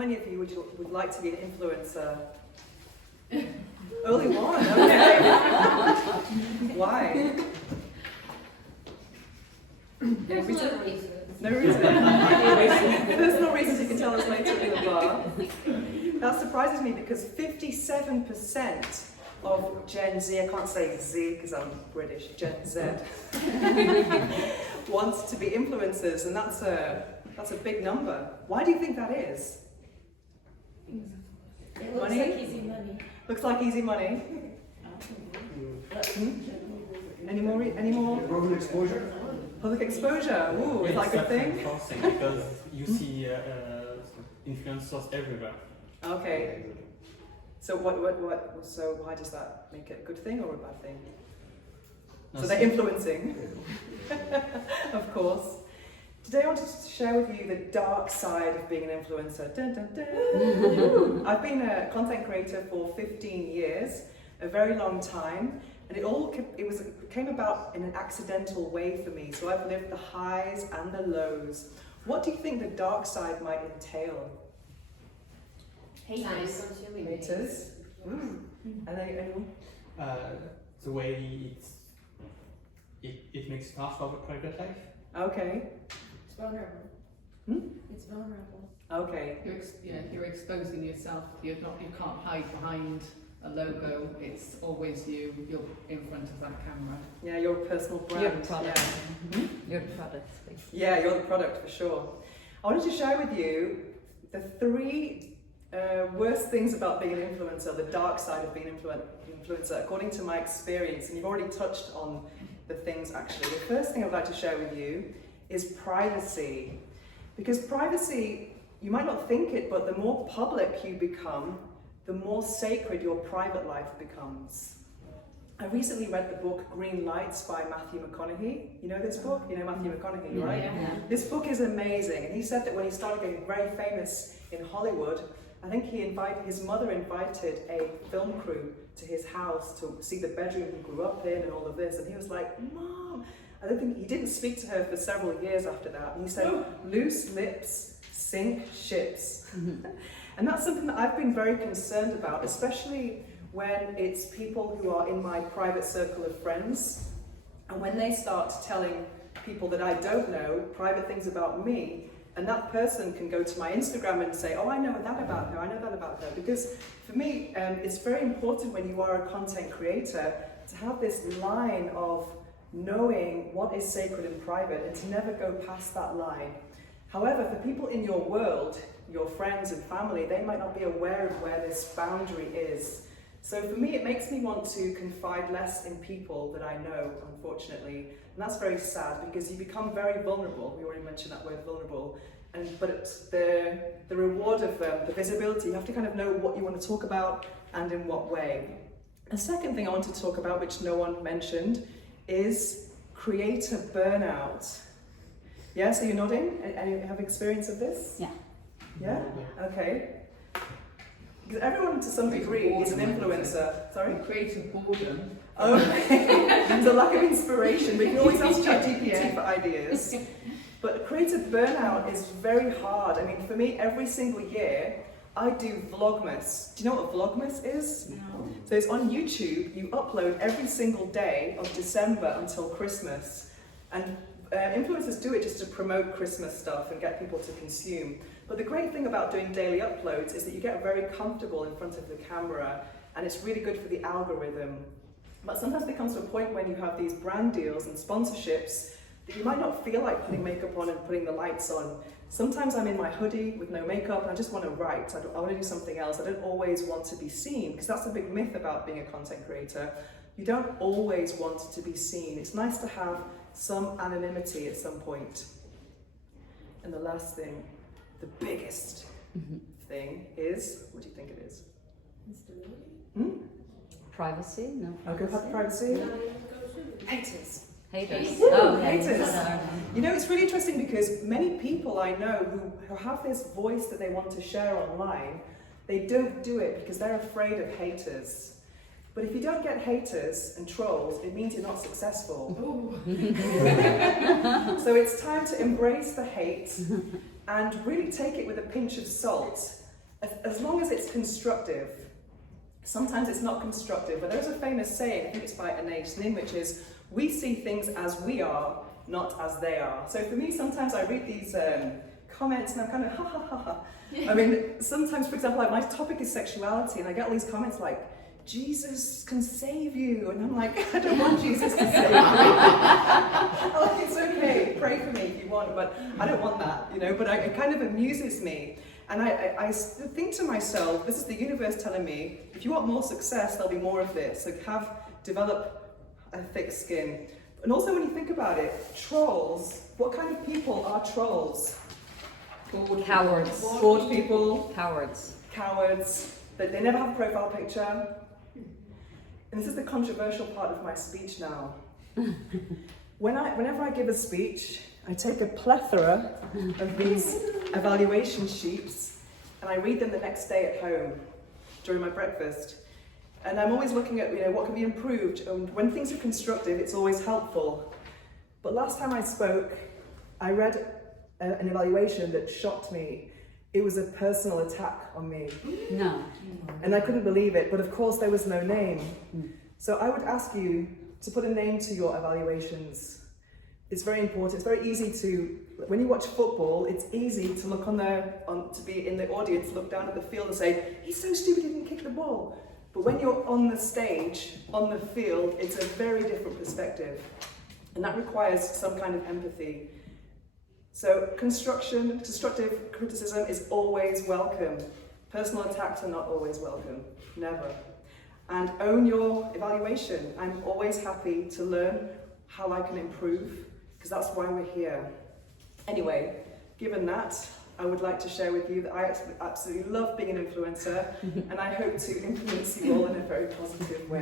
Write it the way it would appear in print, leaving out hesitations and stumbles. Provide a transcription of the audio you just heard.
many of you would like to be an influencer? Only one, okay. Why? There's no reason. No reason. Personal reasons you can tell us later in the bar. That surprises me because 57% of Gen Z, I can't say Z because I'm British, Gen Z, wants to be influencers, and that's a big number. Why do you think that is? It looks like easy money. Looks like easy money. Any more? Public exposure. Public exposure. Ooh, is that a good thing? Because you see influencers everywhere. Okay. So So why does that make it a good thing or a bad thing? So they're influencing, of course. Today I wanted to share with you the dark side of being an influencer. Dun, dun, dun. I've been a content creator for 15 years, a very long time, and it came about in an accidental way for me. So I've lived the highs and the lows. What do you think the dark side might entail? Haters. And then anyone? The way it makes it hard for a private life. Okay. It's vulnerable. It's vulnerable. Okay. You're exposing yourself. You can't hide behind a logo. It's always you. You're in front of that camera. Yeah, your personal brand. You're the product. Yeah. You're the product. Yeah, you're the product for sure. I wanted to share with you the 3 worst things about being an influencer, the dark side of being an influencer, according to my experience. And you've already touched on the things actually. The first thing I'd like to share with you is privacy. Because privacy, you might not think it, but the more public you become, the more sacred your private life becomes. I recently read the book Green Lights by Matthew McConaughey. You know this book? You know Matthew McConaughey, right? Yeah. This book is amazing, and he said that when he started getting very famous in Hollywood, I think his mother invited a film crew to his house to see the bedroom he grew up in and all of this, and he was like, Mom! He didn't speak to her for several years after that, and he said, loose lips sink ships. And that's something that I've been very concerned about, especially when it's people who are in my private circle of friends, and when they start telling people that I don't know private things about me, and that person can go to my Instagram and say, oh, I know that about her, I know that about her. Because for me, it's very important when you are a content creator to have this line of knowing what is sacred and private and to never go past that line. However, for people in your world, your friends and family, they might not be aware of where this boundary is. So for me, it makes me want to confide less in people that I know, unfortunately. And that's very sad because you become very vulnerable. We already mentioned that word, vulnerable. But the reward of the visibility, you have to kind of know what you want to talk about and in what way. The second thing I want to talk about, which no one mentioned, is creator burnout. Yeah, so you're nodding? Any have experience of this? Yeah. Yeah? Okay. Because everyone to some degree is an influencer. Sorry? Creative boredom. Okay. So lack of inspiration. We can always ask ChatGPT for ideas. But creative burnout is very hard. I mean, for me, every single year, I do Vlogmas. Do you know what Vlogmas is? No. So it's on YouTube. You upload every single day of December until Christmas. And influencers do it just to promote Christmas stuff and get people to consume. But the great thing about doing daily uploads is that you get very comfortable in front of the camera, and it's really good for the algorithm. But sometimes it comes to a point when you have these brand deals and sponsorships that you might not feel like putting makeup on and putting the lights on. Sometimes I'm in my hoodie with no makeup and I just want to write. I want to do something else. I don't always want to be seen, because that's a big myth about being a content creator. You don't always want to be seen. It's nice to have some anonymity at some point. And the last thing, the biggest thing is, what do you think it is? Instability. Privacy? No. Okay, privacy. Haters. Haters. Oh, Haters. You know, it's really interesting because many people I know who have this voice that they want to share online, they don't do it because they're afraid of haters. But if you don't get haters and trolls, it means you're not successful. So it's time to embrace the hate and really take it with a pinch of salt. as long as it's constructive. Sometimes it's not constructive, but there's a famous saying, I think it's by Anais Nin, which is, we see things as we are, not as they are. So for me, sometimes I read these comments and I'm kind of ha ha ha ha. I mean, sometimes, for example, like my topic is sexuality, and I get all these comments like, Jesus can save you, and I'm like, I don't want Jesus to save me. Like, it's okay, pray for me if you want, but I don't want that, you know. But it kind of amuses me, and I think to myself, this is the universe telling me, if you want more success, there'll be more of this. So develop a thick skin. And also, when you think about it, trolls. What kind of people are trolls? Cowards. Bored people. Cowards. Cowards. They never have a profile picture. And this is the controversial part of my speech now. Whenever I give a speech, I take a plethora of these evaluation sheets and I read them the next day at home during my breakfast. And I'm always looking at, what can be improved. And when things are constructive, it's always helpful. But last time I spoke, I read an evaluation that shocked me. It was a personal attack on me. No. And I couldn't believe it, but of course there was no name. So I would ask you to put a name to your evaluations. It's very important. It's very easy to, when you watch football, it's easy to look to be in the audience, look down at the field and say, he's so stupid, he didn't kick the ball. But when you're on the stage, on the field, it's a very different perspective. And that requires some kind of empathy. So constructive criticism is always welcome. Personal attacks are not always welcome, never. And own your evaluation. I'm always happy to learn how I can improve, because that's why we're here. Anyway, given that, I would like to share with you that I absolutely love being an influencer, and I hope to influence you all in a very positive way.